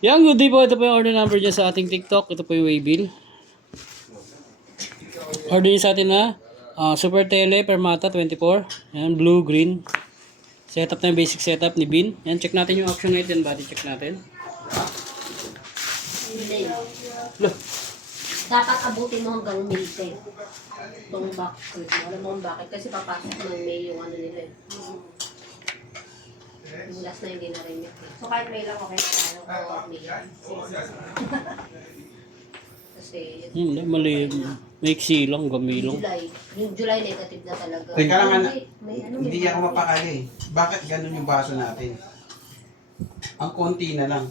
Yan, good day po. Ito po yung order number niya sa ating TikTok. Ito po yung waybill. Order niya sa atin na Super Tele Permata 24. Yan, blue, green. Setup na yung basic setup ni Bin. Yan, check natin yung option light. Yan, body check natin. Look. Dapat abutin mo hanggang May 10. Itong back curve. Alam mo bakit? Kasi papasok ng May yung ano nila eh. Yung last na hindi na rin yun. So kahit may lang okay tayo. Oo, May. Kasi Hindi, mali. Maiksi lang, gamilong. Yung July negative na talaga. Teka lang, May ano, hindi may ako mapakali. Bakit ganun yung baso natin? Ang konti na lang.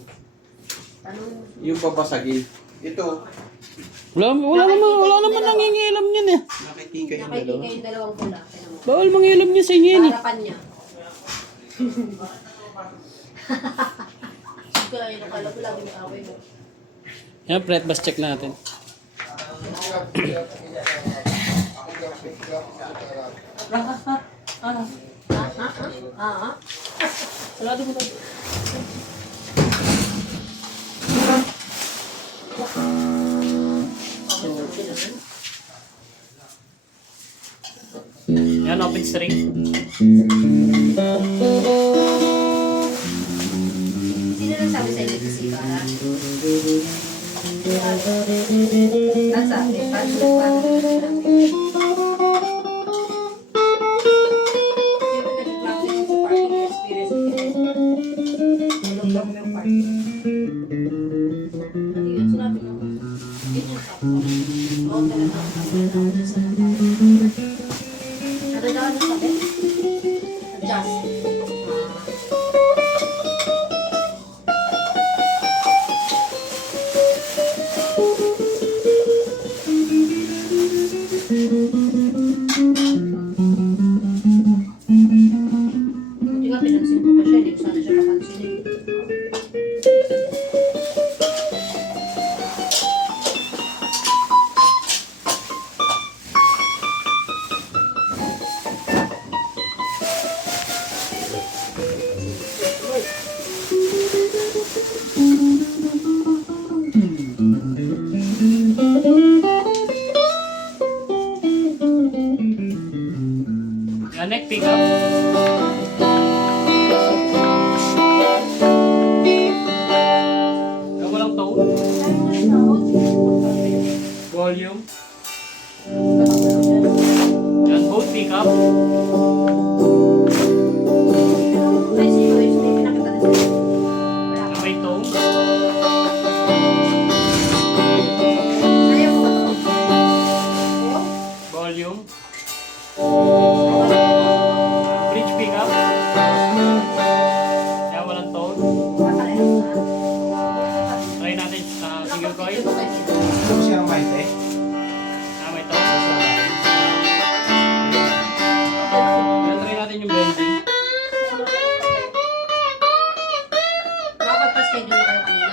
Tanong, Yung babasagin. Ito, Wala naman nangingilam niyan eh. nakitika yung nakikita dalawa. yung dalawang pula. Tignan mo. Bawal mangilam niya sa inyo yan eh. Harapan niya. Siguro yun akala ko lagi may away mo. Yan, fret bus check natin. Salado mo na. Yan, open string. Sino nang sabi sa inyo si Para? Ang sabi, paano? Ano yun? Sinabi mo? Yun yung sakto. Oo, talaga. Ano daw ang sabi? Adjust. Hindi nga pinansin ko pa siya, hindi ko sana siya papansinin. Yan, neck pick up. Yan, walang tone. Volume. Yan, both pick up. Ay, sino yun? Sino yung pinakita na sa'yo? Wala Yan, ka. may tone. Ayaw mo ba ito? Volume. Bridge pick up. Yan, walang tone. Try natin sa single coil. Ito siya ang white eh. Ah, may tone. Yan, try natin yung bending. Nakapagpa-schedule na kayo kanina?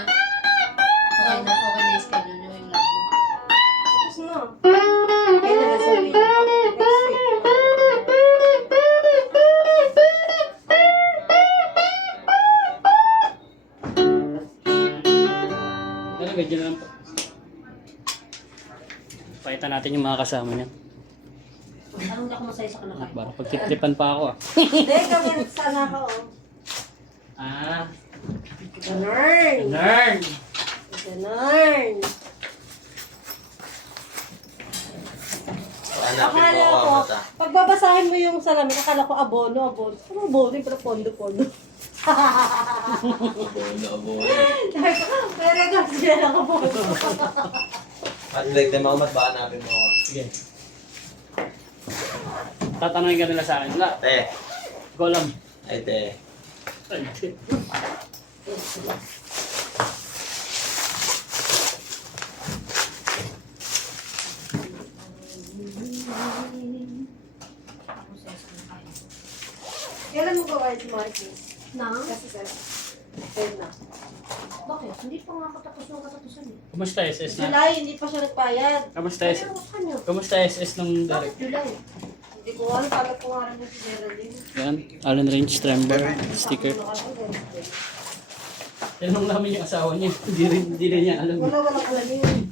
Okay na yung schedule nyo yung lab mo. Tapos na. Kaya na nasabi. Next week. Yan, medyo na lang po. Pakita natin yung mga kasama niya. Anong di ako masaya sa kanakain? Parang pagtitripan pa ako ah. Hindi, kami sana ako. Ah, Ganun. learn! Ganun. Akala ko, pagbabasahin mo yung salamin, akala ko abono. Ano abono? Pero pondo. Pero kasi yan ang abono. At like tayo maumat, baka natin mo. Sige. Tatanungin ka nila sa akin. Wala. Te, Ko alam. ay te. Kailan mo gawa si Marquez? Na? Kasi sir, ayun na. Bakit? Hindi pa nga katapos ng katapusan eh. Kumusta SS na? July, hindi pa siya nagbayad. Kamusta SS? Ano sa kanya? Kamusta SS ng direct? Bakit July? Hindi ko alam, pala ko nga rin yung si Geraldine. Yan. Allen Range Tremble. Sticker. Ano ka lang, Tinanong namin yung asawa niya. Hindi rin yan alam. Walang alam yun.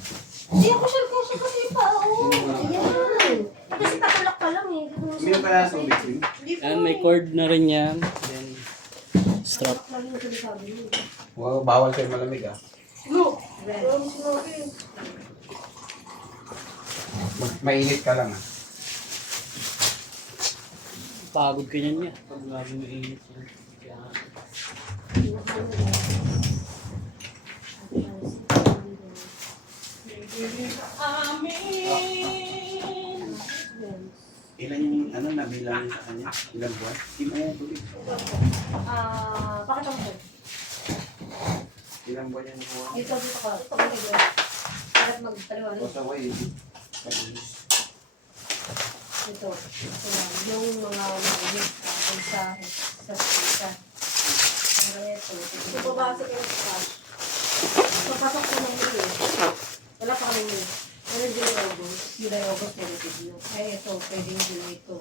Hindi ako sure kasi pa, oo. Ayan. Kasi tatulak pa lang eh. Meron ka na sa tubig, Tim? Hindi po. Yan, may cord na rin yan. Then, strap. Lang yung sinasabi mo. Wow, bawal kayo malamig ah. No. Walang sinabi. Mainit ka lang ah. Pagod ka niyan niya. Pag lagi mainit yan. Kaya, Ilan yung ano nabilang sa kanya? Ilang buwan? Hindi mo yan tubig. Bakit ang po? Ilang buwan yung buwan? Dito ka. Dito ka dito. Bakit magpaliwanag? O sa way, pag-inis. Ito. Ito lang. Yung mga magulit sa spisa. Pero ito. Ito babasa kayo sa cash. Papasok ko ng muli. Wala pa kami muli. Pero July, August, relative nyo. Ay, ito. Pwedeng July ito.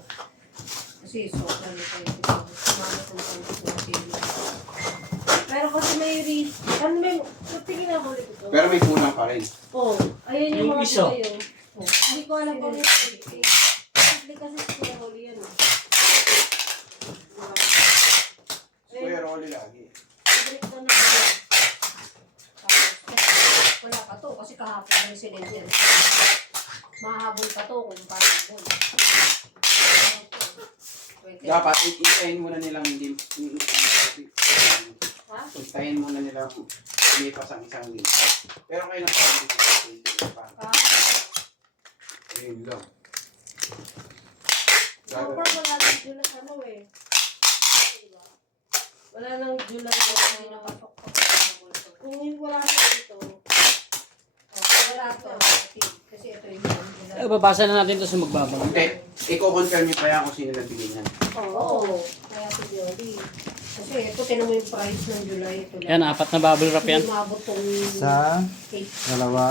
Kasi sobrang ito. Sumama kung saan ito na pero kasi may ano may, tingin na huli ko to. Pero may kulang pa rin. Oo. Ayun yung Yung mga isa. kayo. Oh. Hindi ko alam kung hindi kasi sila huli yan. Kuya Rolly lagi. Ibalik na na ako. Tapos, wala pa to kasi kahapon yung sinendyan. Mahabol pa to kung possible. Dapat itayin muna nilang hindi Ha? itayin muna nilang umipas ang isang linggo. Pero kayo na Ah, ayun lang. super wala nang July ano eh. Diba? Wala nang July Hindi na napasok pa. kung wala na dito. Wala to. Kasi ito yung babasa na natin ito sa magbabang. Hindi, i-confirm niyo pa yan kung sino nagbigay niyan. Oo. Kaya si Jolly. Kasi ito, tinan mo yung price ng July. Ito lang. Yan, 4 na bubble wrap yan. Hindi umabot tong Isa, 8,000. dalawa,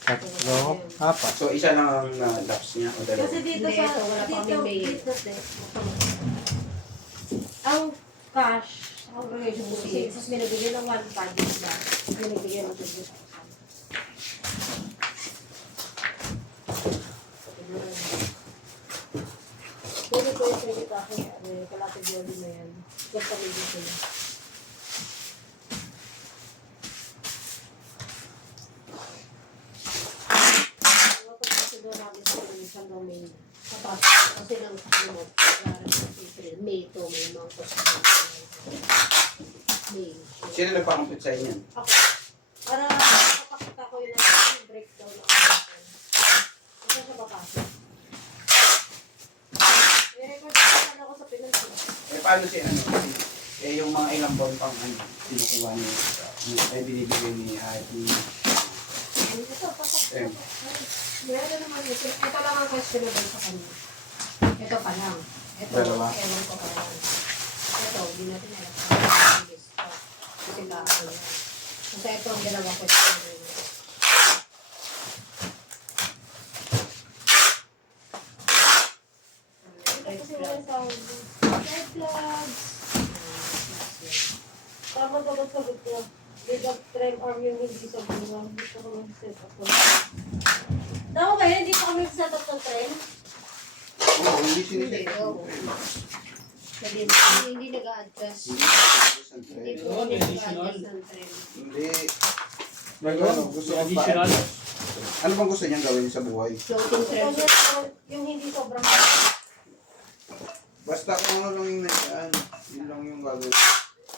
tatlo, apat. So isa lang ang laps niya o dalawa. Kasi dito Hindi, sa ito, wala pa kaming mail. dito ang cash ang relation mo Kasi kasi binibigyan ng 1 pad ba? Binibigyan ng 20,000. Pwede ko yung 20,000 kalaki Jolly na yan. Huwag kami dito na. Kasi doon namin sa isang domain. Tapos, kasi nang ano, May to, may mga customer. May. Sino nagpakumpit sa inyo? Ako. Para makapakita ko yung breakdown ng ako. Ito sa bakasyon. I-record ko ako sa Pinansin. Eh paano si ano? Eh yung mga ilang buwan pang ano, kinukuha niyo ay binibigay ni Ate. Ito, pasok. Eh, Meron naman ito. Ito lang ang questionable sa kanya. Ito pa lang. Ito, Dalawa. ewan ko pa lang. Ito, hindi natin alam kung kasi baka yan. Kasi ito ang dalawang questionable. Kasi wala sa red flags. Tama ka ba sagot ko? Big up trend arm yung hindi sa bunga. Dito ko mag-set up ko. Tama ba yun? Hindi pa kami set up ng trend? oo, hindi Hindi, sinisip. oo. Hindi nag-a-adjust. Hindi po Yun, kami additional. nag-a-adjust ng trend. Hindi. Ano, gusto ko pa. Additional. Ano bang gusto niyang gawin sa buhay? Floating trend. Yung hindi sobrang Basta kung ano lang yung nasaan, yun lang yung gagawin.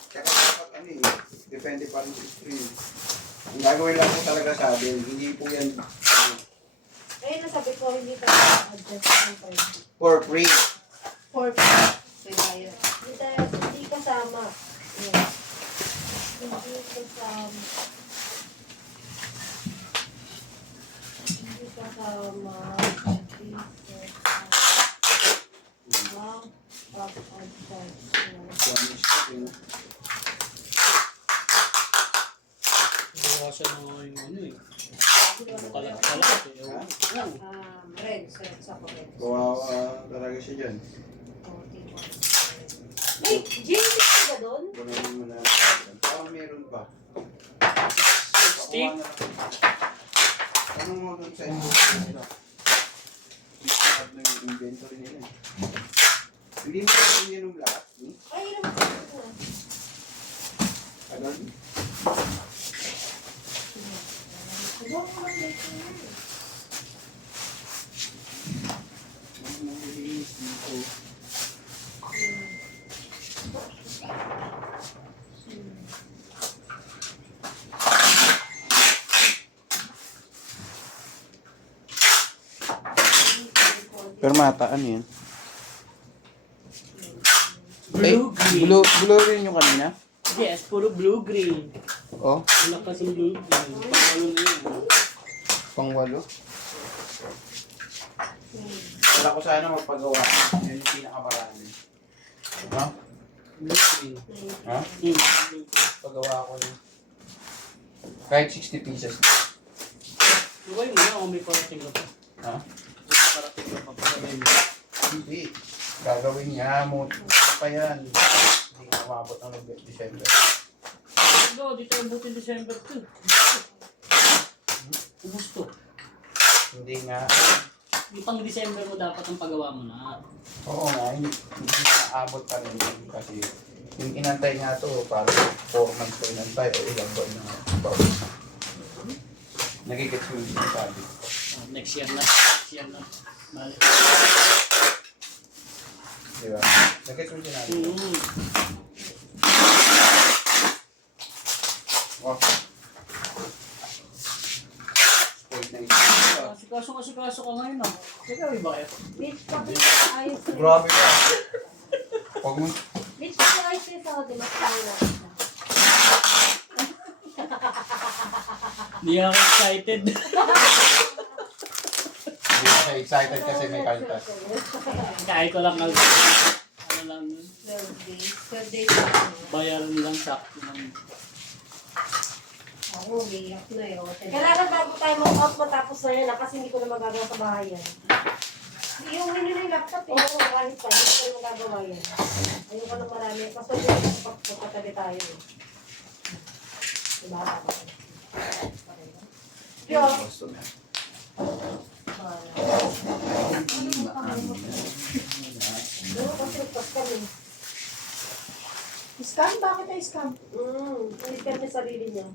Kaya dapat ano eh, depende pa rin sa stream. Ang gagawin lang po talaga sa atin, hindi po yan ayun nasabi ko, hindi tayo adjust ng trend. for free. For may bayad. Hindi kasama. Yes. Hindi kasama. Hindi kasama. Bawasan na nga yung ano eh. Kalat-kalat eh. Red, sa red. Kawawa talaga siya dyan. Ay, Jamie, ka ba doon? Kunin mo na. Parang meron pa. Stick. Ano mo doon sa inventory? Ano yung inventory nila? Hindi mo rin yan yung lahat. Ay, naman ko. Ano? Huwag mo lang dito yan. Ano mo nilinis dito? Permata, ano yan? Blue rin yung kanina? Yes, puro blue-green. Oh, Wala kasing blue-green. Pangalo na yun. pang-walo. Wala ko sana magpagawa. Yan yung pinakamarami. Ha? Blue-green. Ha? Pagawa ko na. Kahit 60 pieces. Lugay mo na kung may parating ka pa. Ha? May parating ka pa para may Hindi. Gagawin niya mo. Ano pa yan? Hindi ka umabot ng December. Go, dito yung buti December 2. Gusto. Hindi nga. Yung pang December mo dapat ang pagawa mo na. Oo nga. Hindi na abot pa rin yun. Kasi yung inantay nga to, parang 4 months ko inantay o ilang buwan na bawas. Nagigits mo yung sinasabi. Next year na. Next year na. Balik. Di ba? Nagigits mo yung sinasabi. Oh. Spoiled na ito. Asikaso ka ngayon ah. Teka, may bakit? Bitch, bakit ayos na? Grabe ka. Pag mo, Bitch, bakit ayos na sa di mas pala. Hindi ako excited. hindi ka excited kasi may kaltas. Kain ko lang ng ano lang yun. 12 days. 12 days. Bayaran lang sakto ng Ako, umiyak na eh. Kailangan bago tayo mag-out matapos na yan kasi hindi ko na magagawa sa bahay yan. Yung menu ng laptop eh. Oo, kahit pa, hindi ko na magagawa yan. Ayun ko na marami. Basta yung pagpapatabi tayo eh. Diba? Yun. Gusto na. Ano kasi nagpas kami? Scam? Bakit ay scam? Hindi kami sarili niya.